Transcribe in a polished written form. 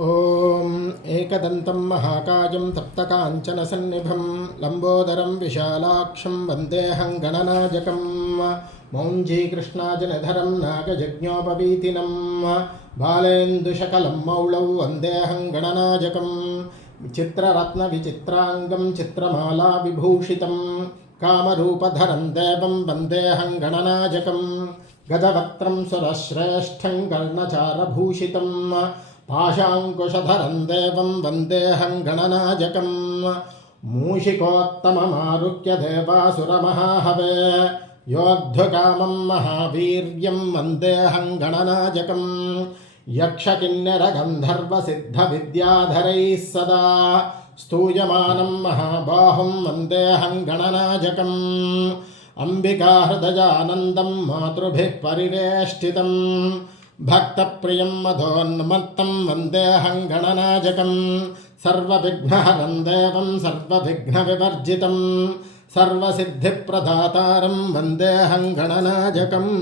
ॐ एकदन्तं महाकायं तप्तकाञ्चनसन्निभं लम्बोदरं विशालाक्षं वन्देऽहं गणनायकं मौञ्जीकृष्णाजनधरं नागयज्ञोपवीतिनं बालेन्दुशकलं मौळौ वन्देऽहं गणनायकं चित्ररत्नविचित्राङ्गं चित्रमाला विभूषितं कामरूपधरं देवं वन्देऽहं गणनायकं गजवक्त्रं सुरश्रेष्ठं कर्णचारभूषितं पाशाङ्कुशधरं देवं वन्देऽहं गणनायकं मूषिकोत्तममारुह्य देवासुरमहाहवे योद्धुकामं महावीर्यं वन्देऽहं गणनायकं यक्षकिन्नरगन्धर्वसिद्धविद्याधरैः सदा स्तूयमानं महाबाहुं वन्देऽहं गणनायकम् अम्बिकाहृदयानन्दं मातृभिः परिवेष्टितं भक्तप्रियं मधोन्मत्तं वन्देऽहं गणनायकं सर्वविघ्नहरं देवं सर्वविघ्नविवर्जितं सर्वसिद्धिप्रदातारं वन्देऽहं गणनायकम्।